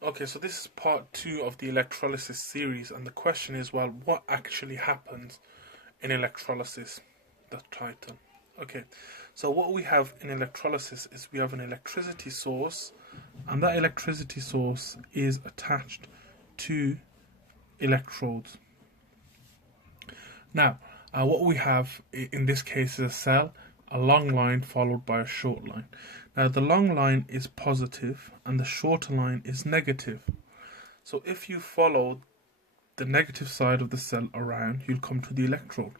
Okay, so this is part 2 of the electrolysis series, and the question is, well, what actually happens in electrolysis? The title. Okay, so what we have in electrolysis is we have an electricity source, and that electricity source is attached to electrodes. Now, what we have in this case is a cell, a long line followed by a short line. Now, the long line is positive and the shorter line is negative. So if you follow the negative side of the cell around, you'll come to the electrode.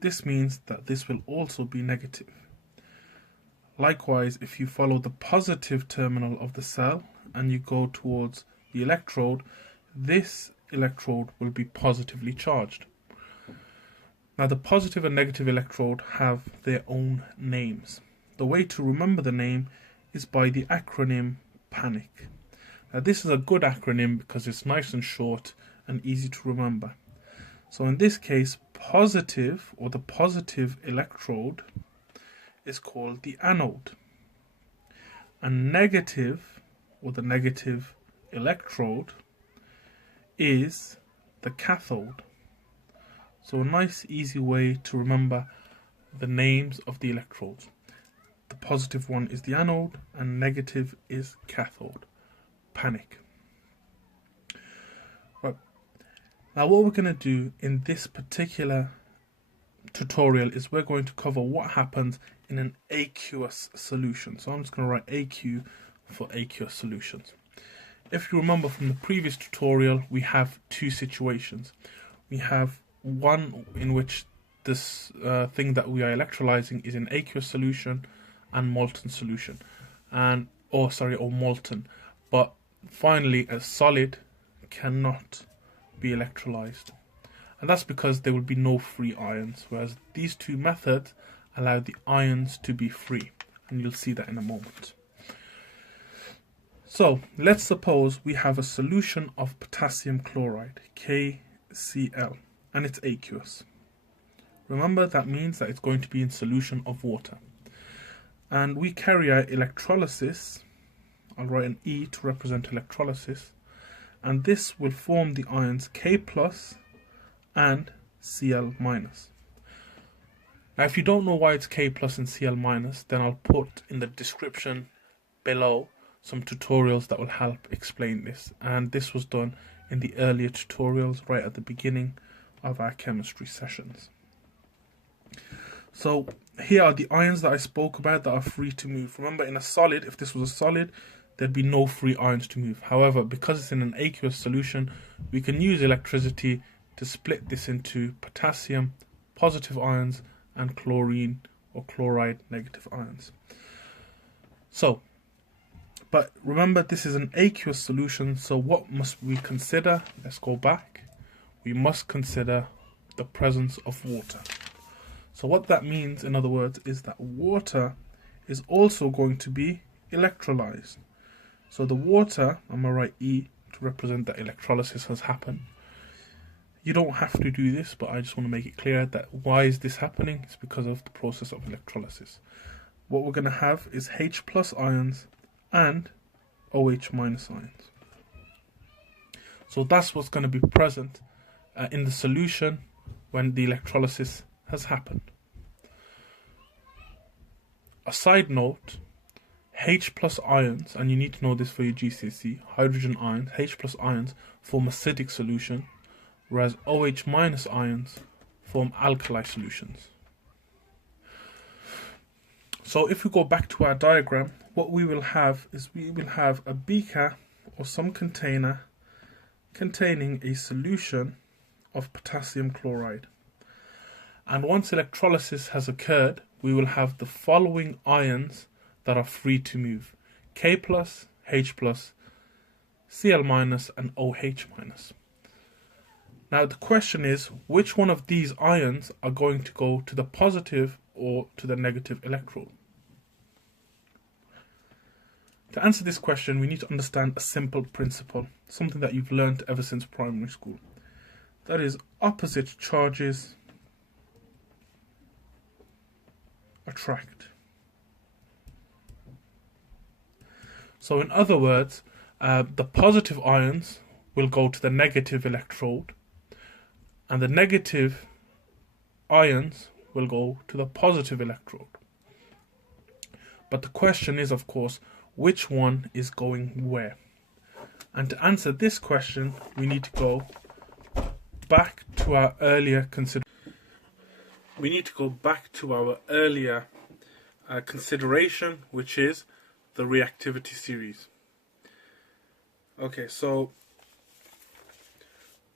This means that this will also be negative. Likewise, if you follow the positive terminal of the cell and you go towards the electrode, this electrode will be positively charged. Now, the positive and negative electrode have their own names. The way to remember the name is by the acronym PANIC. Now, this is a good acronym because it's nice and short and easy to remember. So in this case, positive or the positive electrode is called the anode, and negative or the negative electrode is the cathode. So a nice easy way to remember the names of the electrodes. The positive one is the anode and negative is cathode. PANIC. Right. Now what we're going to do in this particular tutorial is we're going to cover what happens in an aqueous solution. So I'm just going to write AQ for aqueous solutions. If you remember from the previous tutorial, we have two situations. We have one in which this thing that we are electrolyzing is an aqueous solution and molten solution, or molten. But finally, a solid cannot be electrolyzed, and that's because there will be no free ions, whereas these two methods allow the ions to be free, and you'll see that in a moment. So let's suppose we have a solution of potassium chloride, KCl, and it's aqueous. Remember, that means that it's going to be in solution of water. And we carry out electrolysis. I'll write an E to represent electrolysis. And this will form the ions K plus and Cl minus. Now, if you don't know why it's K plus and Cl minus, then I'll put in the description below some tutorials that will help explain this. And this was done in the earlier tutorials right at the beginning of our chemistry sessions. So here are the ions that I spoke about that are free to move. Remember, in a solid, if this was a solid, there'd be no free ions to move. However, because it's in an aqueous solution, we can use electricity to split this into potassium positive ions and chlorine or chloride negative ions. So, but remember, this is an aqueous solution, so what must we consider? Let's go back. We must consider the presence of water. So what that means, in other words, is that water is also going to be electrolyzed. So the water, I'm going to write E to represent that electrolysis has happened. You don't have to do this, but I just want to make it clear that why is this happening? It's because of the process of electrolysis. What we're going to have is H plus ions and OH minus ions. So that's what's going to be present in the solution when the electrolysis has happened. A side note, H plus ions, and you need to know this for your GCSE, hydrogen ions, H plus ions form acidic solution, whereas OH minus ions form alkali solutions. So if we go back to our diagram, what we will have is we will have a beaker or some container containing a solution of potassium chloride. And once electrolysis has occurred, we will have the following ions that are free to move: K plus, H plus, Cl minus, and OH minus. Now the question is, which one of these ions are going to go to the positive or to the negative electrode? To answer this question, we need to understand a simple principle, something that you've learned ever since primary school. That is, opposite charges attract. So in other words, The positive ions will go to the negative electrode, and the negative ions will go to the positive electrode. But the question is, of course, which one is going where? And to answer this question, we need to go back to our earlier consideration, which is the reactivity series. Okay, so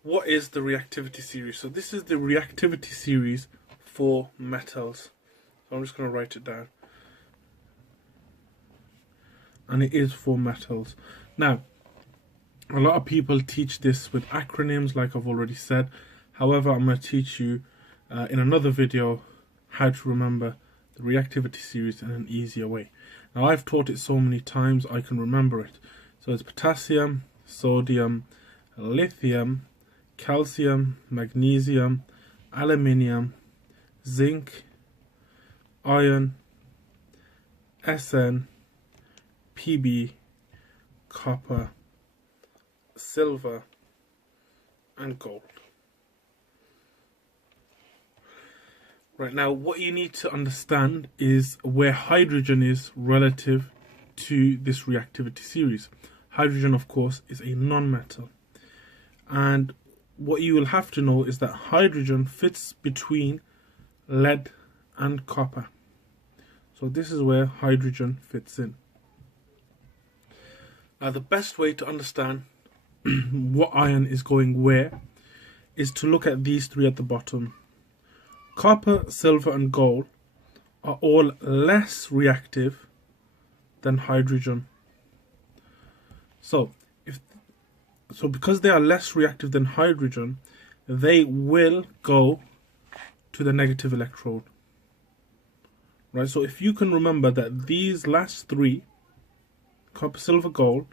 what is the reactivity series? So this is the reactivity series for metals. So I'm just going to write it down. And it is for metals. Now, a lot of people teach this with acronyms, like I've already said. However, I'm going to teach you in another video how to remember the reactivity series in an easier way. Now, I've taught it so many times I can remember it. So it's potassium, sodium, lithium, calcium, magnesium, aluminium, zinc, iron, SN, Pb, copper, silver, and gold. Right, now what you need to understand is where hydrogen is relative to this reactivity series. Hydrogen, of course, is a non-metal, and what you will have to know is that hydrogen fits between lead and copper. So this is where hydrogen fits in. Now, the best way to understand what ion is going where is to look at these three at the bottom. Copper, silver, and gold are all less reactive than hydrogen. So because they are less reactive than hydrogen, they will go to the negative electrode. Right, so if you can remember that these last three, copper, silver, gold,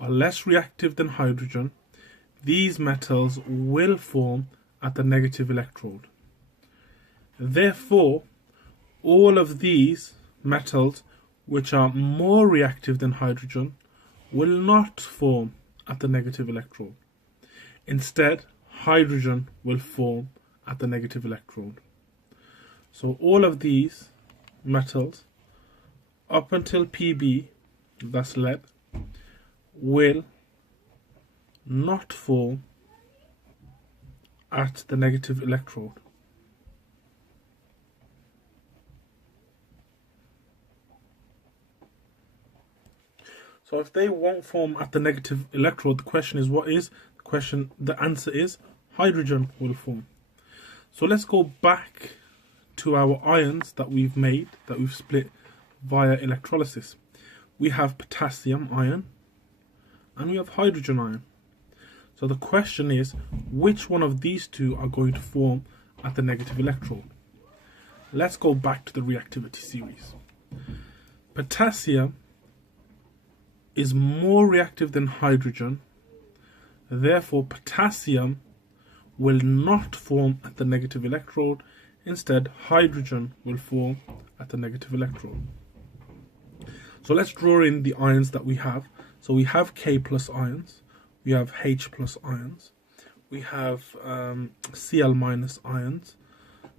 are less reactive than hydrogen, these metals will form at the negative electrode. Therefore, all of these metals which are more reactive than hydrogen will not form at the negative electrode. Instead, hydrogen will form at the negative electrode. So all of these metals up until Pb, that's lead, will not form at the negative electrode. So if they won't form at the negative electrode, the question is what is? The answer is hydrogen will form. So let's go back to our ions that we've made, that we've split via electrolysis. We have potassium ion and we have hydrogen ion. So the question is, which one of these two are going to form at the negative electrode? Let's go back to the reactivity series. Potassium is more reactive than hydrogen, therefore potassium will not form at the negative electrode. Instead, hydrogen will form at the negative electrode. So let's draw in the ions that we have. So we have K plus ions, we have H plus ions, we have Cl minus ions,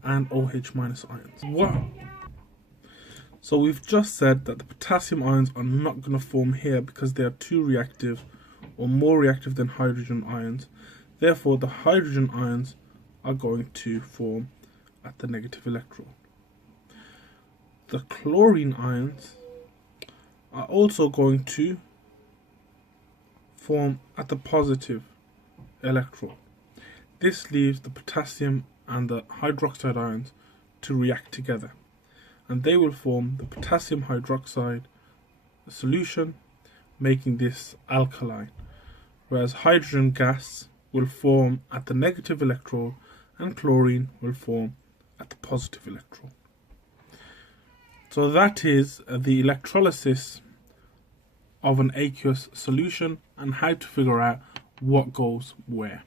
and OH minus ions. Wow! So we've just said that the potassium ions are not going to form here because they are too reactive or more reactive than hydrogen ions. Therefore, the hydrogen ions are going to form at the negative electrode. The chlorine ions are also going to form at the positive electrode. This leaves the potassium and the hydroxide ions to react together, and they will form the potassium hydroxide solution, making this alkaline, whereas hydrogen gas will form at the negative electrode and chlorine will form at the positive electrode. So that is the electrolysis of an aqueous solution and how to figure out what goes where.